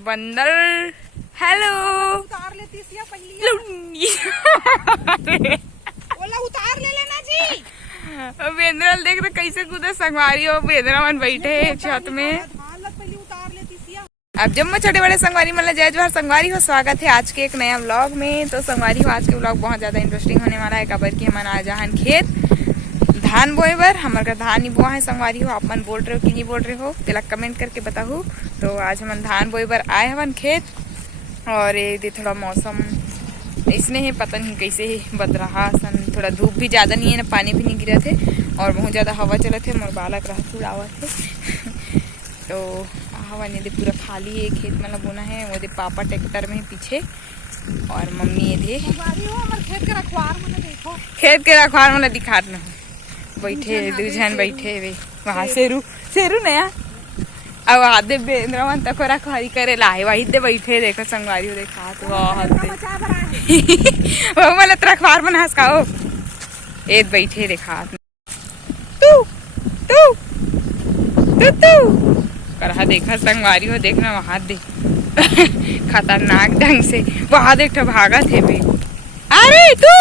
बंदर हेलो उतार लेती सिया पहली लुंगी बोला उतार ले लेना जी। बेंद्रल देख रहे कैसे कूदा संगवारी हो। बेंद्रा मन बैठे है छत में। धान लग पहली उतार लेती सिया। अब जब मैं छोटे बड़े संगवारी मतलब जय जोहर संगवारी हो, स्वागत है आज के एक नया व्लॉग में। तो संगवारी हो, आज के व्लॉग बहुत ज्यादा इंटरेस्टिंग होने वाला है। कबर की हमारा आज जहान खेत धान बोए बर हमारे धान ही बोआ है संगवारी हो। आप मन बोल रहे हो कि नहीं बोल रहे हो तेला कमेंट करके बताओ। तो आज हम धान बोए बर आए हवन खेत और ये थोड़ा मौसम इसने ही पता नहीं कैसे ही बद रहा सन। थोड़ा धूप भी ज्यादा नहीं है ना पानी भी नहीं गिरा थे और बहुत ज्यादा हवा चला थे। मोर बालक रहा उड़ावा थे तो हवा नहीं दे पूरा खाली है खेत मतलब बोना है। वो दे पापा ट्रैक्टर में पीछे और मम्मी ये थे खेत के रखवार मतलब देखो खेत के रखवार मतलब दिखा न बैठे दो जन बैठे वे वहाँ शेरू नया अब आधे बेंद्रवन तक रखवारी करे लाए वही दे बैठे देखो संगवारी देखा तो वो मतलब रखवार बना खाओ ए बैठे देखा तू तू तू तू करहा देखा संगवारी हो। देखना वहां दे खतरनाक ढंग से वहां देख भागा थे वे। अरे तू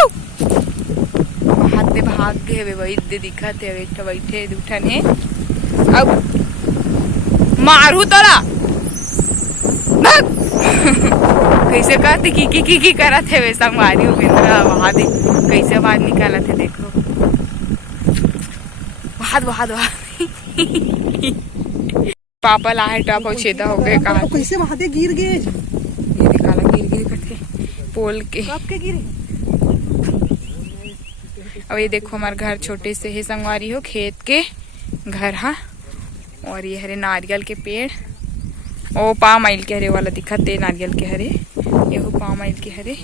वहां दे भाग गए वे वही दे दिखा थे एक बैठे उठन है। अब मारू तोरा कैसे कहते की करा थे वे संगवारी हो। बिंद्रा वहां दे कैसे आवाज निकाला थे देखो वहां पापा लाए टॉप छेदा हो गए कहा तो कैसे वहां दे गिर गए। ये निकाला गिर करके पोल के कब के गिरे। अब ये देखो हमारे घर छोटे से है संगवारी हो खेत के घर हा। और ये हरे नारियल के पेड़ ओ पाम आइल के हरे वाला दिखत है नारियल के हरे ये हो पाम आइल के हरे।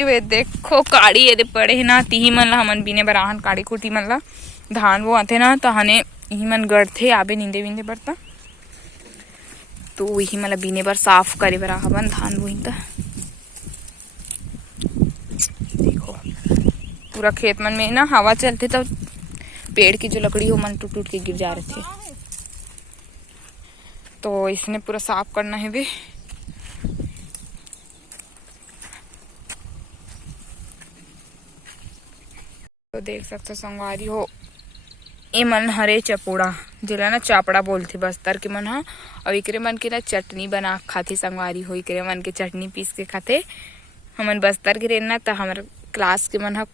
वे देखो काड़ी ये पड़े है ना तिही मन ला हमन बिने बराहन काड़ी कुटी मन ला धान वो आते ना तो हने यही मन गढ़ थे आबे नींदे विंदे बरता तो वही मतलब बीने बर साफ करे बर हवन धान बोई त देखो पूरा खेत मन में ना हवा चलते तो पेड़ की जो लकड़ी हो मन टूट टूट के गिर जा रहे थे तो इसने पूरा साफ करना है वे। तो देख सकते संगवारी हो ए मन हरे चपोड़ा जिला ना चापड़ा बोलते बस्तर के मन हा। और एकरे मन के ना चटनी बना खाते संगवारी हो। एकरे मन के चटनी पीस के खाते हमन बस्तर के रहना तो हमारे क्लास के मन हा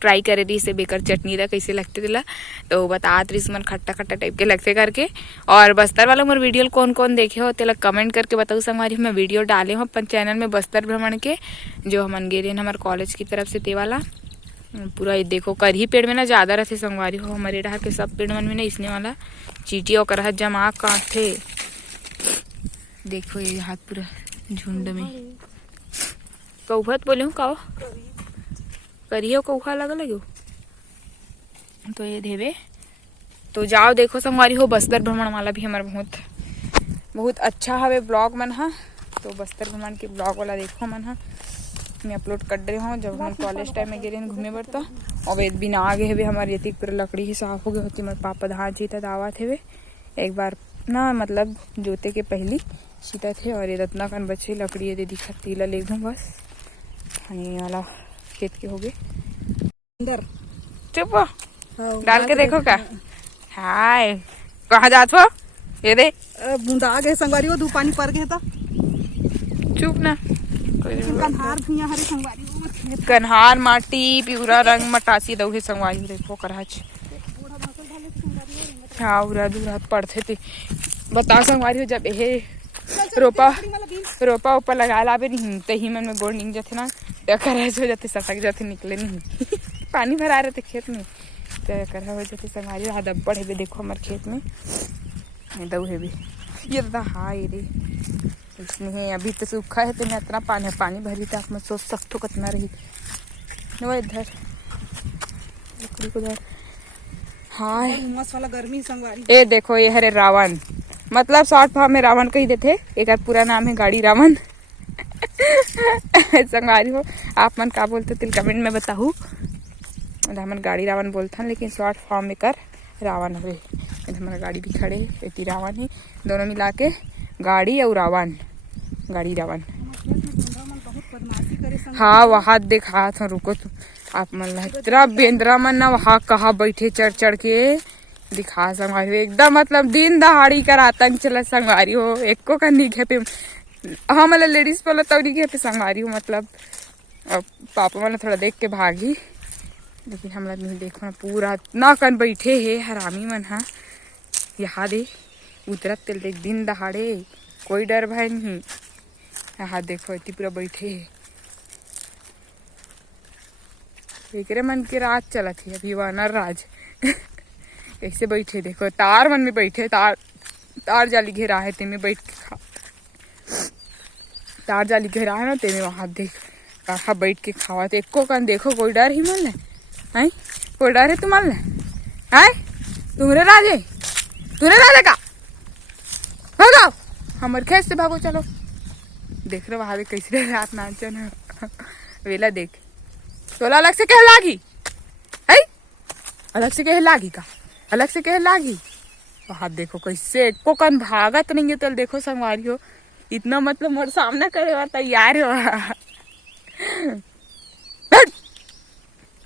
ट्राई करे रही से बेकर चटनी ला कैसे लगते दिला तो बतात रही मन खट्टा खट्टा टाइप के लगते करके। और बस्तर वाला मोर वीडियो कौन कौन देखे हो तेला कमेंट करके बताओ संगवारी। मैं वीडियो डाले हूँ अपन चैनल में बस्तर भ्रमण के जो हमन गे रहे हमारे कॉलेज की तरफ से ते वाला पूरा ये देखो करही पेड़ में ना ज्यादा रहते संगवारी हो। हमारे डहर के सब पेड़ मन में ना इसने वाला चीटी और करहा जमा काटे देखो ये हाथ पूरा झुंड में कौहत बोले हूँ काओ करियो कौहा लगा लगे तो ये देवे तो जाओ देखो संगवारी हो। बस्तर भ्रमण वाला भी हमारा बहुत अच्छा हवे ब्लॉग मन हा। तो बस्तर भ्रमण के ब्लॉग वाला देखो मन हा मैं अपलोड कर रही हूँ जब हम कॉलेज टाइम में गे रहे घूमे बर तो और वे बिना आगे है हमारे ये पूरा लकड़ी ही साफ हो गई होती। मेरे पापा धान जीता दावा थे वे एक बार ना मतलब जोते के पहली सीता थे और ये रत्ना कन बच्चे लकड़ी ये दिखा तीला ले दूँ बस खाने वाला खेत के हो गए अंदर चुप डाल के देखो क्या हाय कहाँ जात हो ये दे बूंदा गए संगवारी हो धूप पानी पड़ गए तो चुप ना कन्हार भुइया हरे संगवारी हो। कन्हार माटी पिवरा रंग मटासी दौड़े संगवारी देखो कराच हाँ उरा दूरा पड़ते थे बताओ संगवारी हो जब ये रोपा ऊपर लगा लाबे नहीं तही मन में गोड़ निक जाते ना तो कराच हो जाते सटक जाते निकले नहीं पानी भरा रहे थे खेत में तो करा हो जाते संगवारी हाथ दब्बड़ है देखो हमारे खेत में दऊ है भी ये दादा हाँ ये रे इसमें अभी तो सूखा है तो मैं इतना पानी भरी था आप मैं सोच सकते हो कितना रही वो इधर लकड़ी को इधर हाँ वाला गर्मी संगवारी। ये देखो ये हरे रावण मतलब शॉर्ट फॉर्म में रावण कही देते एक पूरा नाम है गाड़ी रावण संगवारी हो। आप मन का बोलते तिल कमेंट में बताऊ हमन गाड़ी रावण बोलता लेकिन शॉर्ट फॉर्म में कर रावण हवे। हमारा गाड़ी भी खड़े है, एती रावण है, दोनों मिला के गाड़ी और रावण, गाड़ी रावण। बहुत बदमाशी करे संग हाँ वहाँ देखा था, रुको तो आप मन ला इतना बेंद्रा मन ना वहाँ कहाँ बैठे चढ़ चढ़ के दिखा संगवारी हो। एकदम मतलब दिन दहाड़ी कर आतंक चला संगवारी हो, एको का नहीं घे पे हाँ मतलब लेडीज पहले तो नहीं घे पे संगवारी हो। मतलब पापा वाला थोड़ा देख के भागी, लेकिन हम लोग नहीं देखो ना, पूरा ना कन बैठे है हरामी मन। हाँ यहाँ दे उतरत तेल देख, दिन दहाड़े कोई डर भय नहीं। यहाँ देखो इतनी पूरा बैठे है, एकरे मन के राज चलत है अभी, वानर राज। कैसे बैठे देखो, तार मन में बैठे, तार जाली घेरा है तेमें बैठ के खा, तार जाली घेरा है ना तेमें, वहां देख कहा बैठ के खावा। तो एको कन देखो, कोई डर ही मन ले है, कोई डर है तुम मन ले है, तुम्हारे राजे, तुम्हारे राजा का भागो, हमारे खेत से भागो चलो। देख रहे वहां कैसे रात नाचन वेला देख, तोला अलग से कह लागी है, अलग से कह लागी का, अलग से कह लागी। वहां देखो कैसे एको कन भागत नहीं है। तो देखो संगवारी हो, इतना मतलब मोर सामना करे हुआ तैयार हो।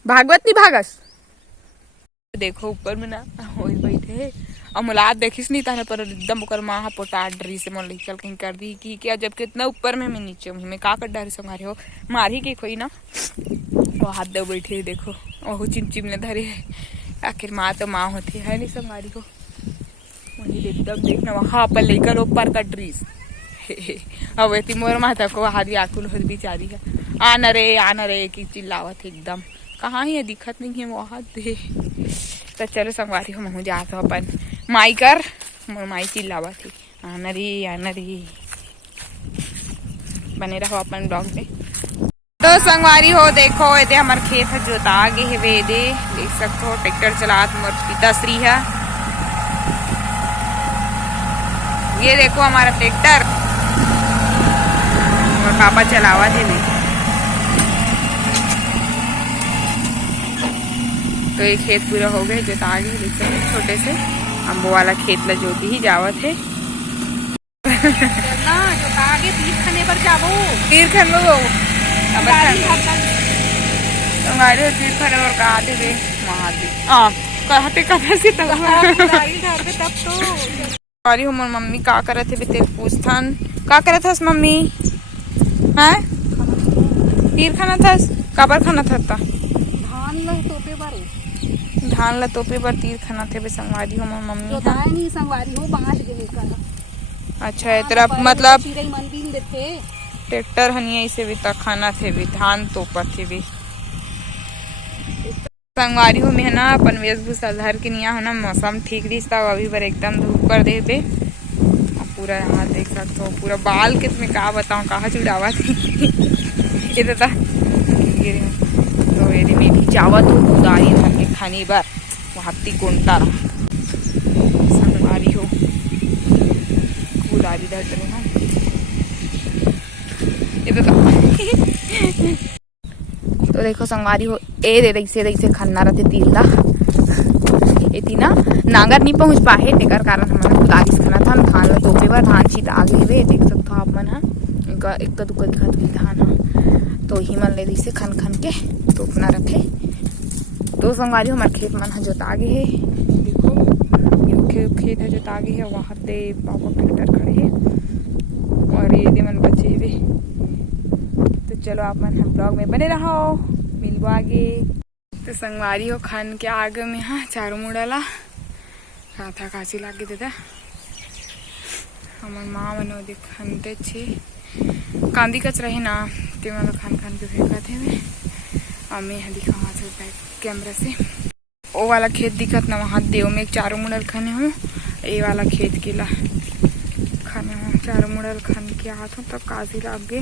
भागवत नहीं भागस, देखो ऊपर में ना हो बैठे और मुलाद देखिस नहीं ताने पर एकदम ओकर माँ पोटा डरी से मोल चल कहीं कर दी कि क्या, जब कितना ऊपर में मैं नीचे में का कर डर संगारे हो, मारी के कोई ना वो हाथ दे बैठे देखो, ओह चिमचिम ने धरे है। आखिर माँ तो माँ होती है नहीं संगारी को, वही एकदम देखना वहाँ पर लेकर ऊपर का ड्रीस। अब वैसी मोर माता को हाथ आकुल हो बेचारी है, आना रे की चिल्लावत एकदम, कहाँ ही है दिखत नहीं है वहाँ दे। तो चलो संगवारी हो महू जात हो अपन माई कर, मोर माई चिल्लावत थी आना रे। बने रहो अपन ब्लॉग में। तो संगवारी हो देखो ये हमारे खेत है जोता गे है वेदे, देख सकते हो ट्रैक्टर चलात मोर पिताश्री है। ये देखो हमारा ट्रैक्टर और पापा चलावा थे भी। तो ये खेत पूरा हो गया जोता गे, देख सकते छोटे से अम्बो वाला खेत ला जोती ही जावत है। ना जोता आगे तीर खाने पर जाबो, तीर खाने वो गाड़ी तीर खाने और कहते थे महादेव कहते कहाँ से तब तो अरे हमार मम्मी का करत है तेरे पूछथन का करत हस मम्मी हैं, तीर खाना था काबर खाना था ता धान ला तोपे बर तीर खाना थे बे संगवारी हमार मम्मी जोता नहीं संगवारी हो बांट गए कर। अच्छा ये तरफ मतलब चिड़ै मन बिन देथे, ट्रैक्टर हनिया इसे भी तक खाना थे भी धान तोपत थे भी। संगवारी हो में ना अपन वेशभूषा धर के निया हो ना, मौसम ठीक रही था अभी पर एकदम धूप कर दे बे। पूरा यहाँ देख सकते हो पूरा बाल के तुम्हें का बताऊँ कहाँ चुड़ावा थी ये तो यदि में भी जावा तो उदारी धर के खाने बार वहाँ ती गोंटा रहा संगवारी हो उदारी धर रहे हैं तो देखो संगवारी हो ए दे से खन्ना रहते तीला एती ना नांगर नहीं पहुंच पाए तेकर कारण हमारा कुदारी खाना था धान ला तोपे बर धान छिटा आगे हुए देख सकते हो आप मन हा एक दुका दिखत हुई धान हा तो ही मन ले जैसे खन के तोपना रखे। तो संगवारी हमारे खेत मन हा जोता आगे है, देखो खेत है जोता आगे है, वहाँ पे पापा ट्रैक्टर खड़े है और ये दे मन बचे हुए। तो चलो आप मन हम ब्लॉग में बने रहो, मिलबो आगे। तो संगवारी हो खान के आगे में हाँ चारों मुड़ाला राधा काची लागे देता हमार माँ मन देख खनते छे कांदी कच रहे ना ते मन खान के फेंकत है। और मैं यहाँ दिखावा बैक कैमरा से ओ वाला खेत दिखत ना वहाँ देव में चारों मुड़ल खाने हो, ये वाला खेत के ला खाने हो चारों मुड़ल खान के हाथ हो तब काजी लागे।